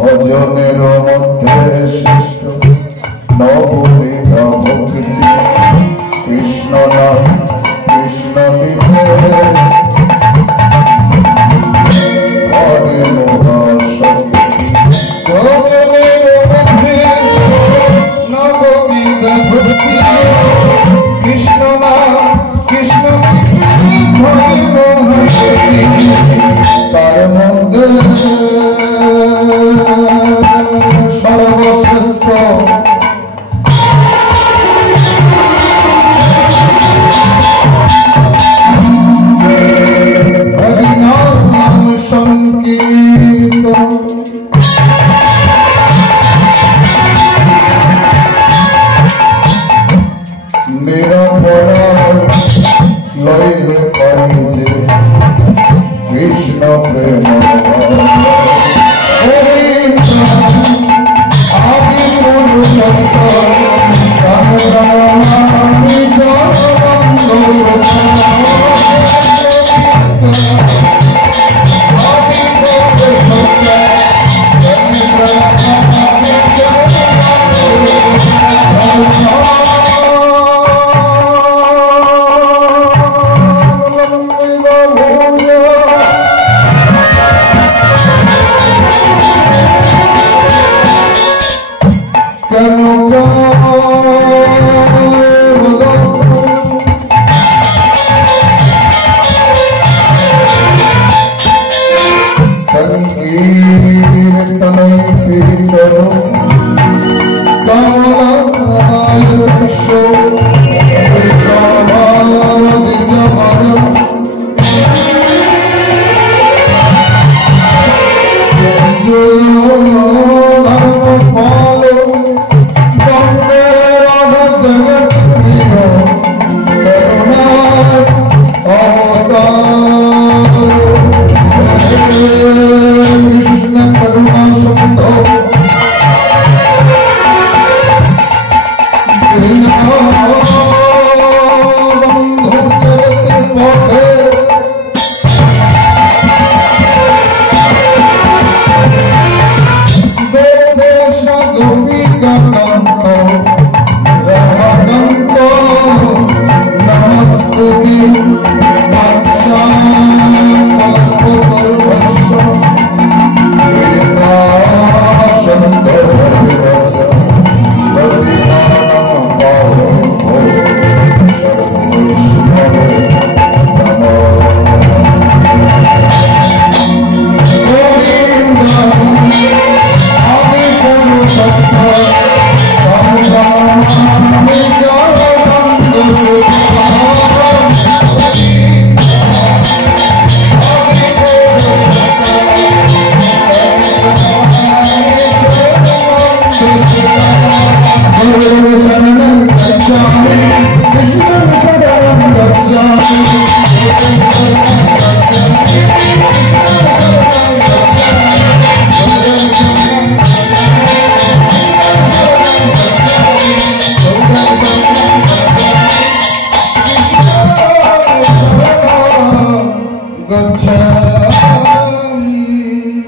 ভজনের মধ্যে শিষ্ট নববিধা ভক্তি কৃষ্ণ নাম কৃষ্ণ দিতে হরে মহাশক্তি ভজনের মধ্যে নববিধা ভক্তি কৃষ্ণ নাম কৃষ্ণ হরে মহাশক্তি তার মধ্যে সর্বশ্রেষ্ঠ হরিনাম সংকীর্তন নিরপরাধ লইলে পাই যে কৃষ্ণ প্রেম আদি পুরুষত্ব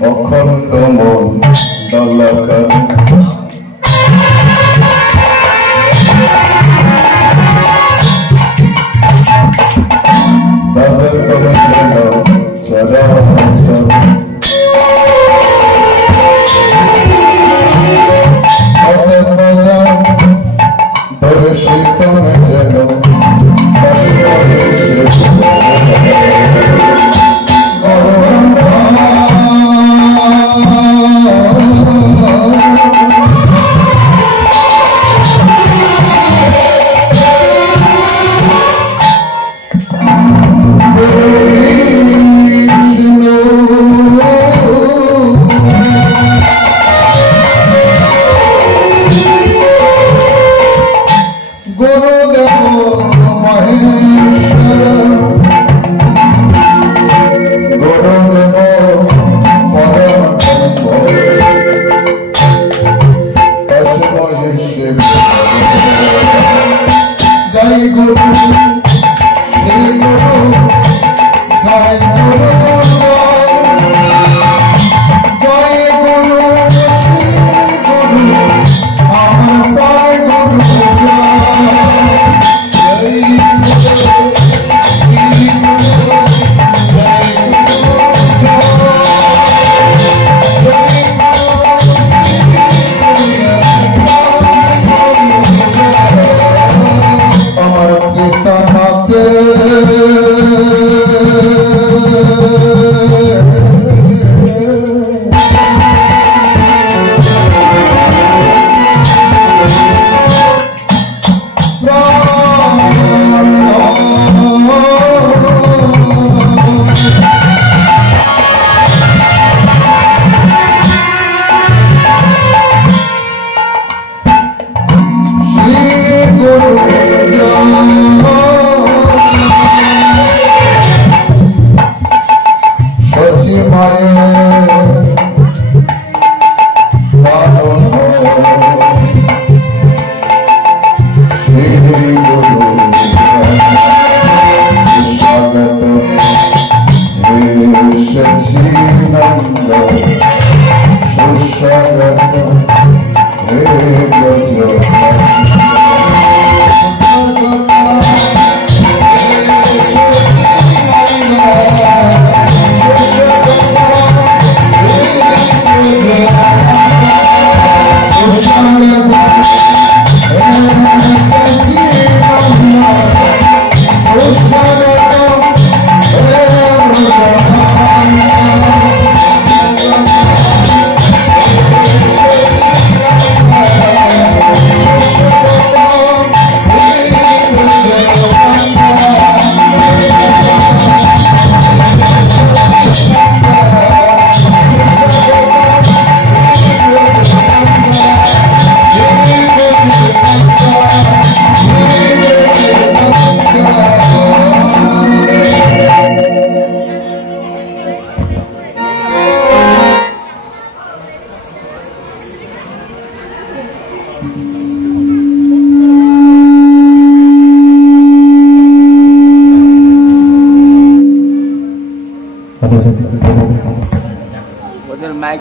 অখণ্ড মন দলকার Shiv. গুরু শ্রী গুরু জয় গুরু জয় গুরু শ্রী গুরু আমার পায় গুরু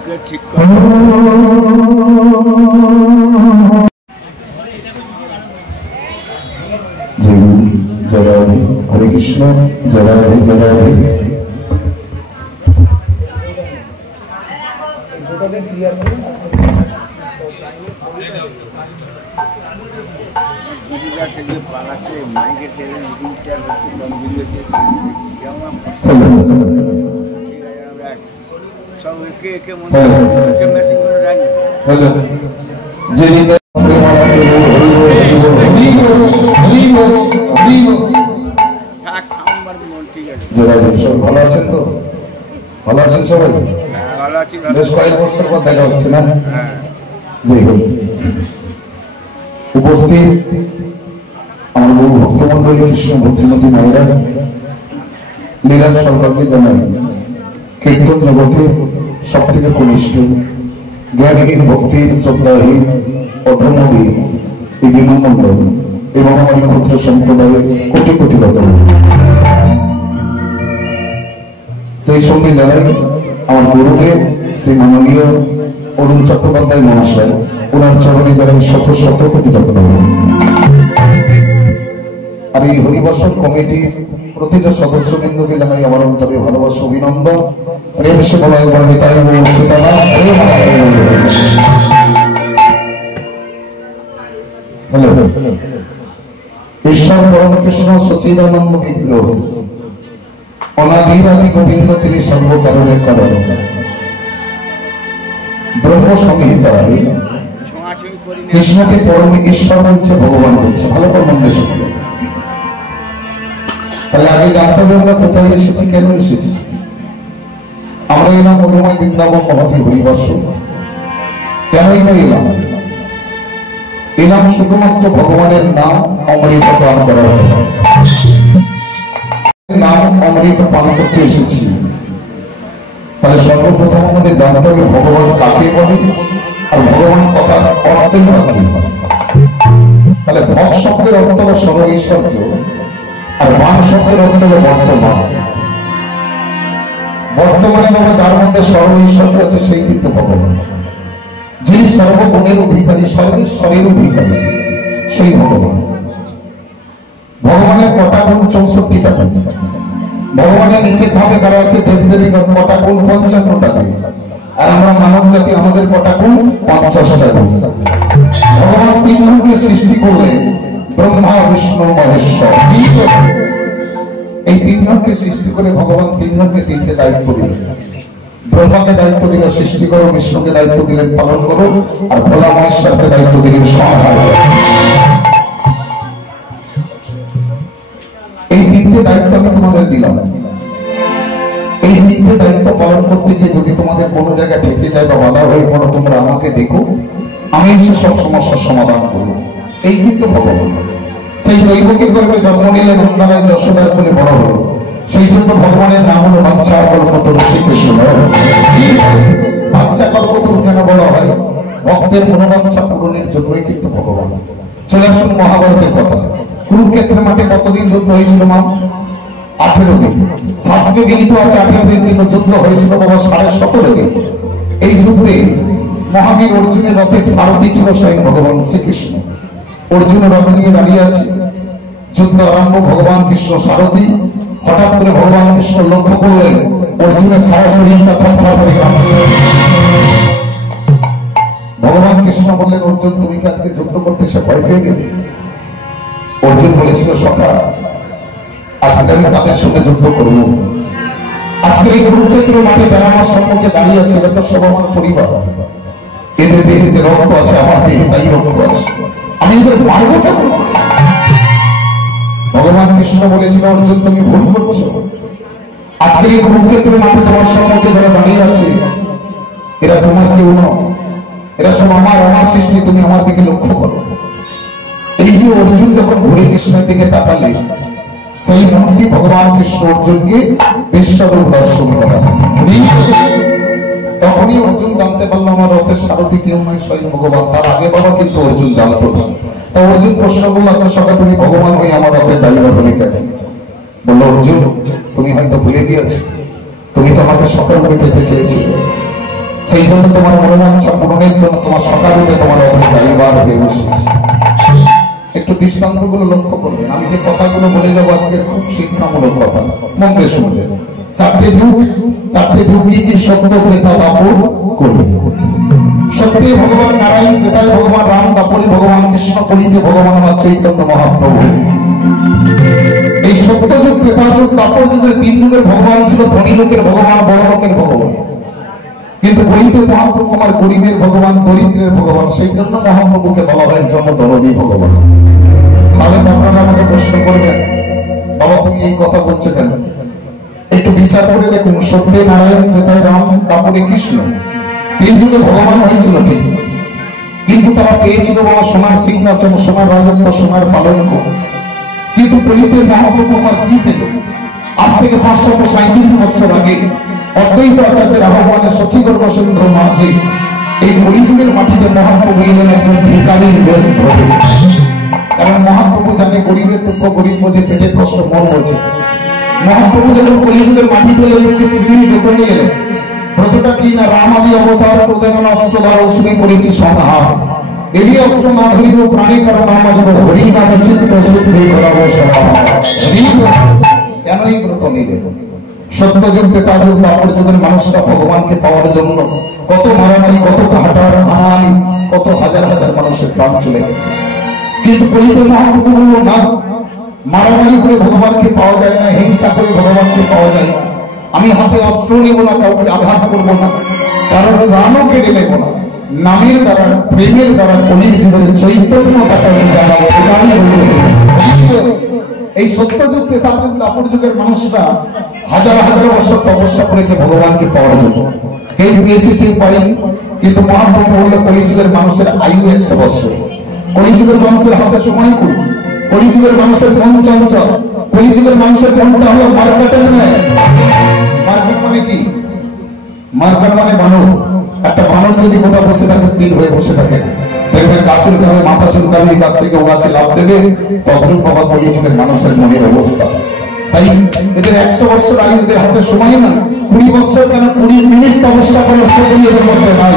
জয় ঠিক जय राधे हरे कृष्ण जय राधे जय राधे ভালো আছেন তো? ভালো আছেন সবাই? বেশ কয়েক বছর পর দেখা হচ্ছে না? যাই হোক, উপস্থিত আমার বহু ভক্তমন্ডলী কৃষ্ণ ভক্তিমতী মায়েরা, লীলার সরকারকে জানাই কীর্তন জগতে সব থেকে কনিষ্ঠ জ্ঞানহীন ভক্তির শ্রদ্ধাহীন অধর্মদীন এই বিনমণ্ডল এবং আমার ক্ষুদ্র সম্প্রদায়ে কোটি কোটি দখল। সেই সঙ্গে জানাই আমার গুরুদেব শ্রী মাননীয় অরুণ চট্টোপাধ্যায় মহাশয়, ওনার চরণে জানাই শত শত কোটি দখল। আর এই হরিবাসন কমিটির প্রতিটা সদস্যবৃন্দকে জানাই আমার অন্তরে ভালোবাসা অভিনন্দন। ঈশ্বর পরম কৃষ্ণ সচিদানন্দ বিগ্রহ অনাদিরাদি গোবিন্দ তিনি সর্বকারণের কারণ। ব্রহ্ম সংহিতায় কৃষ্ণকে পরম ঈশ্বর বলছে, ভগবান বলছে। ভালো করে মন দিয়ে শুনবে। তাহলে আগে জানতে হবে আমরা কোথায় এসেছি, কেন এসেছি। আমরা এলাম মধুময় বৃন্দাবন মহতি হরিবাস। কেনই না এলাম? এলাম শুধুমাত্র ভগবানের নাম অমৃত পান করার জন্য। নাম অমৃত পান করতে এসেছি। তাহলে সর্বপ্রথম আমাদের জানতে হবে ভগবান কাকে বলে আর ভগবান কথার অর্থই বা কি। তাহলে ভগ শব্দের অর্থ হলো সর্ব ঐশ্বর্য, আর মান শব্দের অর্থ হলো বর্তমান। বর্তমানে বাবা যার মধ্যে সর্ব ঐশ্বর্য আছে সেই কিন্তু ভগবান, যিনি সর্বগুণের অধিকারী, সর্বেশ্বরের অধিকারী, সেই ভগবান। ভগবানের কটা গুণ? 64টা গুণ। ভগবানের নিচে ধাপে কারা আছে? দেবদেবীগণ। কটা গুণ? 55টা গুণ। আর আমরা মানব জাতি, আমাদের কটা গুণ? 50টা গুণ। ভগবান তিনজনকে সৃষ্টি করলেন, ব্রহ্মা বিষ্ণু মহেশ্বর। এই তিনজনকে সৃষ্টি করে ভগবান তিনজনকে তিনটে দায়িত্ব দিলেন। ব্রহ্মাকে দায়িত্ব দিলেন সৃষ্টি করো, বিষ্ণুকে দায়িত্ব দিলেন পালন করো, আর ভোলা মহেশ্বরকে দায়িত্ব দিলেন সংহার। এই তিনটে দায়িত্ব আমি তোমাদের দিলাম। এই তিনটে দায়িত্ব পালন করতে গিয়ে যদি তোমাদের কোনো জায়গায় ঠেকে যায় বা বাধা হয়ে পড়ো, তোমরা আমাকে দেখো, আমি এসে সব সমস্যার সমাধান করবো। এই কিন্তু ভগবান। সেই দৈবকীর গর্ভে জন্ম নিলে নন্দালয় যশোদার কোলে বড় হলো। সেই জন্য ভগবানের নাম হলো বাঞ্ছা কল্পতরু শ্রীকৃষ্ণ। বাঞ্ছা কল্পতরু কেন বলা হয়? ভক্তের মনোবাঞ্ছা পূরণের জন্যই কিন্তু ভগবান। চলে আসুন মহাভারতের কথা। কুরুক্ষেত্রের মাঠে কতদিন যুদ্ধ হয়েছিল মা? 18 দিন। শাস্ত্রে গিনিত আছে 18 দিন, কিন্তু যুদ্ধ হয়েছিল বাবা 17.5 দিন। এই যুদ্ধে মহাবীর অর্জুনের রথে সারথি ছিল স্বয়ং ভগবান শ্রীকৃষ্ণ। অর্জুন রথ নিয়ে দাঁড়িয়ে আছে, যুদ্ধ আরম্ভ, ভগবান কৃষ্ণ সারথি। হঠাৎ করে ভগবান কৃষ্ণ লক্ষ্য করলেন অর্জুনের সারা শরীরটা থরথর করে কাঁপছে। ভগবান কৃষ্ণ বললেন, অর্জুন তুমি কি আজকে যুদ্ধ করতে এসে ভয় পেয়ে গেলে? অর্জুন বলেছিল, সকাল আজকে আমি কাদের সঙ্গে যুদ্ধ করব? আজকে এই কুরুক্ষেত্রের মাঠে যারা আমার সম্মুখে দাঁড়িয়ে আছে, এরা তো সব আমার পরিবার। এদের দেহে যে রক্ত আছে, আমার দেহে তাই রক্ত আছে, আমি এদের মারবো কেন? ভগবান কৃষ্ণ বলেছিল, অর্জুন তুমি ভুল করছো। আজকে এই কুরুক্ষেত্রের মাঠে তোমার সম্মুখে যারা দাঁড়িয়ে আছে, এরা তোমার কেউ নয়, এরা সব আমার সৃষ্টি। তুমি আমার দিকে লক্ষ্য করো। এই যে অর্জুন যখন ঘুরে কৃষ্ণের দিকে তাকালে, সেই মুহূর্তে ভগবান কৃষ্ণ অর্জুনকে বিশ্বরূপ দর্শন করেন। তখনই অর্জুন জানতে পারলো আমার রথের সারথি কেউ নয়, স্বয়ং ভগবান। তার আগে বাবা কিন্তু অর্জুন জানতো না। তা অর্জুন প্রশ্ন করলো, আচ্ছা সকাল তুমি ভগবান হয়ে আমার রথের ড্রাইভার হলে কেন? বললো, অর্জুন তুমি হয়তো ভুলে গিয়েছো, তুমি তো আমাকে সকাল উঠে পেতে চেয়েছিলে, সেই জন্য তোমার মনোবাঞ্ছা পূরণের জন্য তোমার সকাল উঠে তোমার রথের ড্রাইভার হয়ে বসেছে। একটু দৃষ্টান্তগুলো লক্ষ্য করবেন। আমি যে কথাগুলো বলে যাবো আজকে খুব শিক্ষামূলক কথা, মন দিয়ে শুনবেন। চারটে যুগ কি? সত্য, ত্রেতা, দ্বাপর, কলি। সত্যে ভগবান নারায়ণ, ত্রেতায় ভগবান রাম, দ্বাপরে ভগবান কৃষ্ণ, কলিতে ভগবান আমার চৈতন্য মহাপ্রভু। এই সত্য যুগ, ত্রেতা যুগ, দ্বাপর যুগের 3 যুগের ভগবান ছিল ধনী লোকের ভগবান, বড় লোকের ভগবান। কিন্তু কলিতে মহাপ্রভু আমার গরিবের ভগবান, দরিদ্রের ভগবান। সেই জন্য মহাপ্রভুকে বলা হয় জনদরদী ভগবান। তাহলে আপনারা আমাকে প্রশ্ন করবেন, বাবা তুমি এই কথা বলছো কেন? একটু বিচার করে দেখুন। সত্যে নারায়ণ, ত্রেতায় রাম, দ্বাপরে কৃষ্ণ, 3 যুগে ভগবান হয়েছিল ঠিক, কিন্তু তারা পেয়েছিল বাবা সোনার সিংহাসন, সোনার রাজত্ব, সোনার পালঙ্ক। কিন্তু কলিতে মহাপ্রভু আমার কি পেল? আজ থেকে 537 বছর আগে অদ্বৈত আচার্যের আহ্বানে সচিবর বসুন্ধর মাঝে এই কলিযুগের মাটিতে মহাপ্রভু এলেন একজন ভিখারির বেশ ধরে। কারণ মহাপ্রভু জানে গরিবের দুঃখ, গরিব বোঝে, পেটের কষ্ট মন বোঝে। মহাপ্রভু যখন কলিযুগের মাটি পেলে লোককে শ্রীনি ব্রত নিয়ে এলেন। ব্রতটা কি না? রাম আদি অবতার প্রদেন অস্ত্র দ্বারা শুরু করেছি সংহার। দেবী অস্ত্র না ধরিব প্রাণী কারণ আমার হরি নামে চিত্ত শুদ্ধি করাবো। কেন এই ব্রত নিলে? সত্যযুগ, ত্রেতা যুগ, দ্বাপর যুগের মানুষরা ভগবানকে পাওয়ার জন্য কত মারামারি, কত হানাহানি, কত হাজার হাজার মানুষের প্রাণ চলে গেছে। কিন্তু কলিতে মহাপ্রভু বলল না, মারামারি করে ভগবানকে পাওয়া যায় না, হিংসা করে ভগবানকে পাওয়া যায় না। আমি হাতে অস্ত্র নেব না, কাউকে আঘাত করবো না, কারণ প্রাণও কেড়ে নেব না। নামের দ্বারা, প্রেমের দ্বারা কলির জীবনের চৈতন্যটাকে আমি জানাবো। এই সত্যযুগ, ত্রেতা যুগ, দ্বাপর যুগের মানুষরা হাজার হাজার বছর তপস্যা করেছে ভগবানকে পাওয়ার জন্য। কেউ পেয়েছে, কেউ পারেনি। কিন্তু মহাপ্রভু বলল কলিযুগের মানুষের আয়ু 100 বছর। কলিযুগের মানুষের হাতে সময় কম। কলিযুগের মানুষের মন চঞ্চল। কলিযুগের মানুষের মনটা হলো মার্কেটের নেয়। মার্কেট মানে কি? মার্কেট মানে বানর। একটা বানর যদি কোথাও বসে থাকে, স্থির হয়ে বসে থাকে, দেখবেন গাছের গ্রামে মাথা চুলকালে এই গাছ থেকে ও গাছে লাভ দেবে, তখন বাবা কলিযুগের মানুষের মনের অবস্থা। তাই এদের 100 বছর আগে এদের হাতে সময় না, 20 বছর কেন 20 মিনিট তপস্যা করে এদের মধ্যে নাই।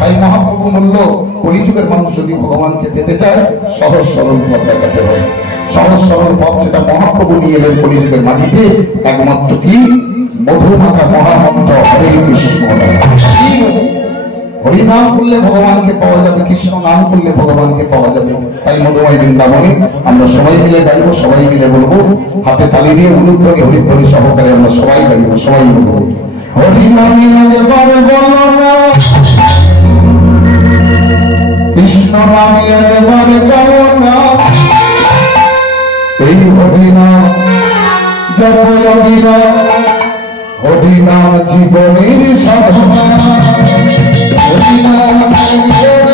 তাই মহাপ্রভু বলল কলিযুগের মানুষ যদি ভগবানকে পেতে চায় সহজ সরল পথ দেখাতে হবে। সহজ সরল পথ সেটা মহাপ্রভু নিয়ে এলেন কলিযুগের মাটিতে, একমাত্র কি মধুমাখা মহামন্ত্র হরে কৃষ্ণ। হরি নাম করলে ভগবানকে পাওয়া যাবে, কৃষ্ণ নাম করলে ভগবানকে পাওয়া যাবে। তাই মধুময় বৃন্দাবনে আমরা সবাই মিলে গাইবো, সবাই মিলে বলবো, হাতে তালি দিয়ে উলুধ্বনি হরিধ্বনি সহকারে আমরা সবাই গাইবো, সবাই বলবো হরি নামে এবারে বলো না, কৃষ্ণ নামে এবারে গাও না, এই হরি নাম জপ যোগীরা, হরি নাম জীবনের সাধনা, হরি নাম হরি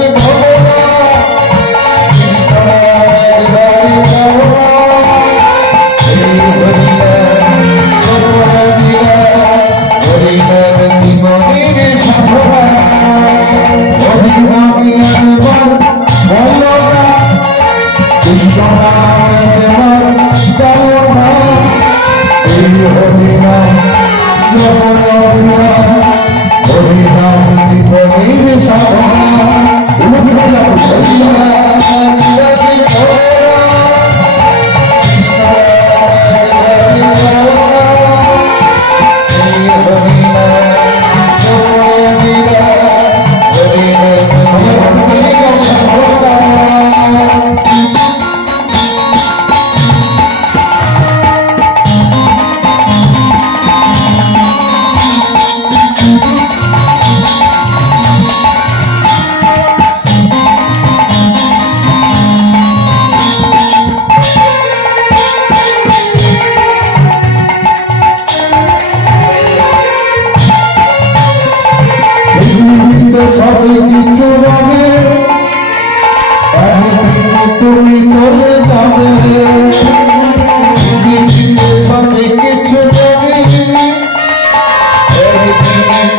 তুমি চলে যাবে,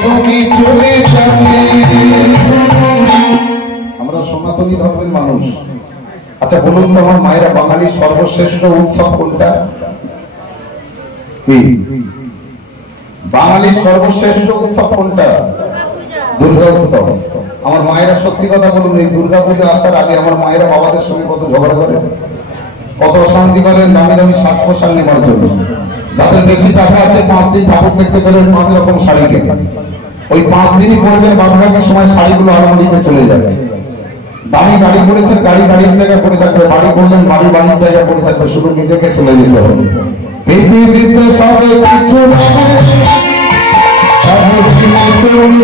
তুমি চলে যাবে। আমরা সনাতনী ধর্মের মানুষ। আচ্ছা বলুন তো আমার মায়েরা বাঙালির সর্বশ্রেষ্ঠ উৎসব কোনটা? বাঙালির সর্বশ্রেষ্ঠ উৎসব কোনটা? দুর্গা উৎসব। আমার মায়েরা সত্যি কথা বলুন, এই দুর্গা পুজো আসার আগে আমার মায়েরা বাবাদের সঙ্গে কত ঝগড়া করে, কত অশান্তি করেন দামি দামি সাজ পোশাক নেবার জন্য। যাদের বেশি টাকা আছে 5 দিন ঠাকুর দেখতে বেরোয় 5 রকম শাড়ি কেটে, ওই 5 দিনই পরবেন, বাদ বাকি সময় শাড়িগুলো আলমারিতে চলে যাবে। দামি গাড়ি করেছেন, গাড়ি গাড়ির জায়গায় পড়ে থাকবে, বাড়ি করলেন বাড়ি বাড়ির জায়গায় পড়ে থাকবে, শুধু নিজেকে চলে যেতে হবে। পৃথিবীতে সবে কিছু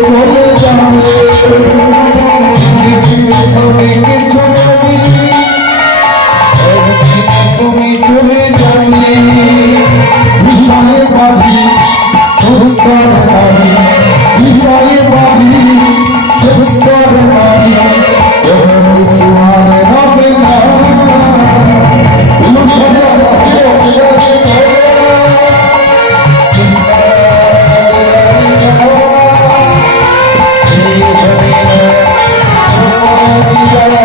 চলে যাবে, তুমি চলে যাবে, বিষয়ে পাবি উত্তর পাবি, বিষয়ে পাবি উত্তর পাবি, তোমার হবে না Oh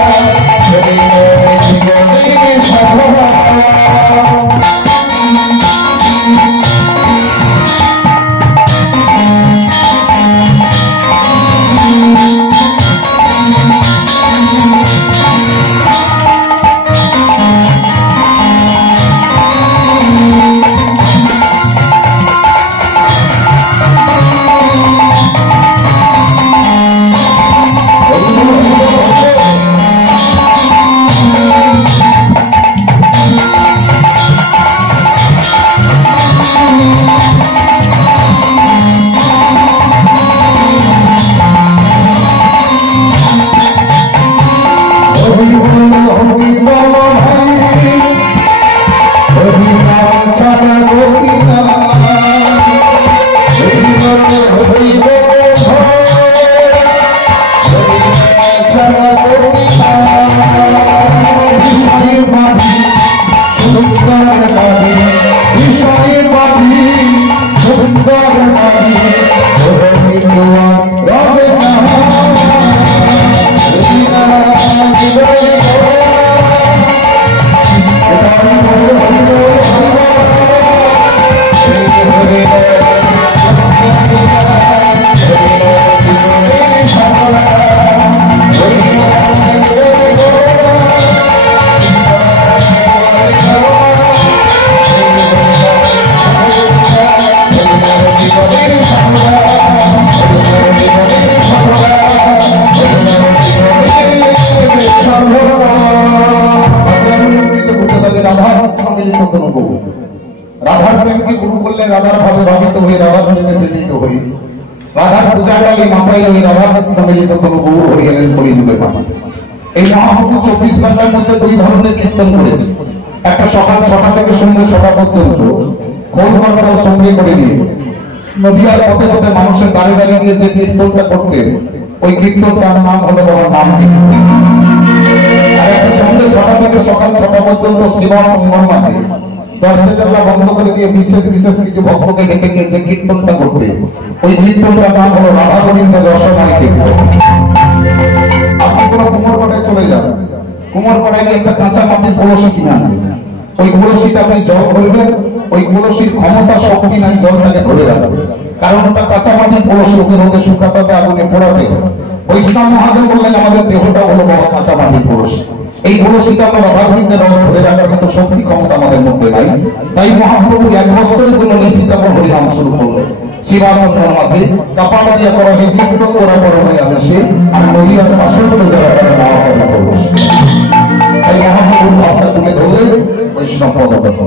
রাধার প্রেমকে গুরু করলে রাধার ভাবে ভাবিত হয়ে রাধার প্রেমে প্রেরিত হই রাধার পূজাকালী মাথায় রই রাধা কৃষ্ণ মিলিত কোন গৌর হরিয়ালের কলিযুগের মাটিতে। এই মহাপ্রভু 24 ঘন্টার মধ্যে 2 ধরনের কীর্তন করেছে। একটা সকাল 6টা থেকে সন্ধ্যে 6টা পর্যন্ত খোলকর্তার সঙ্গে করে নিয়ে নদিয়ার পথে পথে মানুষের দাঁড়িয়ে দাঁড়িয়ে গিয়ে যে কীর্তনটা করতেন ওই কীর্তনটার নাম হলো বাবার নাম কীর্তন। আর একটা সন্ধ্যে 6টা থেকে সকাল 6টা পর্যন্ত সেবা সঙ্গম মাঠে দরজা বন্ধ করে দিয়ে বিশেষ বিশেষ কিছু ভক্তকে ডেকে নিয়ে যে কীর্তনটা করতে ওই কীর্তনটার নাম হলো রাধা গোবিন্দের রসময় কীর্তন। আপনি কোনো কুমোরপাড়ায় চলে যান, কুমোরপাড়ায় গিয়ে একটা কাঁচা মাটির কলসি কিনে আনবেন। ওই কলসিতে আপনি জল ভরবেন, ওই কলসির ক্ষমতা শক্তি নাই জলটাকে ধরে রাখবে, কারণ ওটা কাঁচা মাটির কলসি, ওকে রোদে শুকাতে আগুনে পোড়াতে। বৈষ্ণব মহাদেব বললেন আমাদের দেহটা হলো বাবা কাঁচা মাটির কলসি। এই কলসিতে আমরা রাধা গোবিন্দের রস ধরে রাখার মতো শক্তি ক্ষমতা আমাদের মধ্যে নাই। তাই মহাপ্রভু 1 বছরের জন্য নিশ্চিত হরিনাম শুরু করলেন। শিবাসনের মাঝে কাপাড় দিয়ে করা হয় কীর্তন করা বড় হয়ে আসে আর নদীয়ার পাশে যারা নেওয়া হবে করবো। তাই মহাপ্রভুর ভাবটা তুলে ধরে বৈষ্ণব পদগত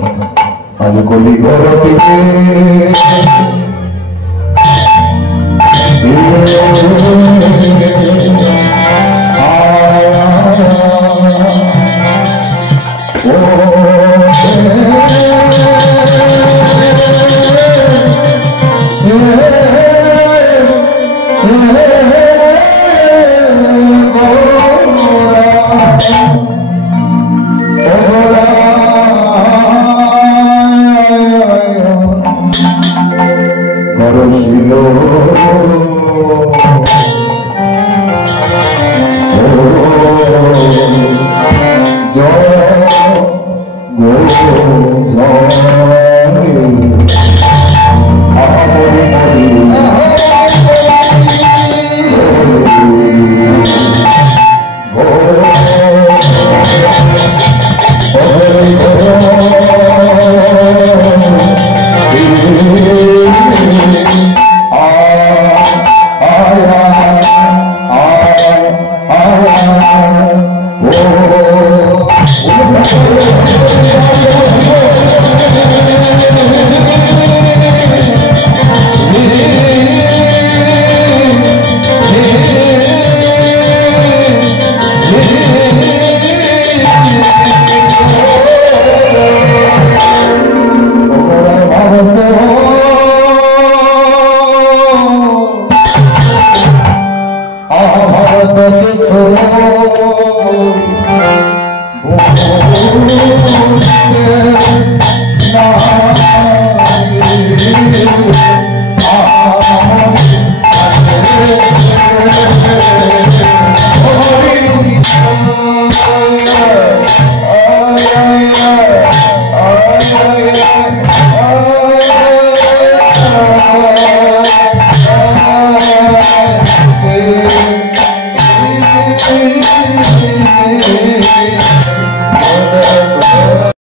আজ কলি ঘর Oh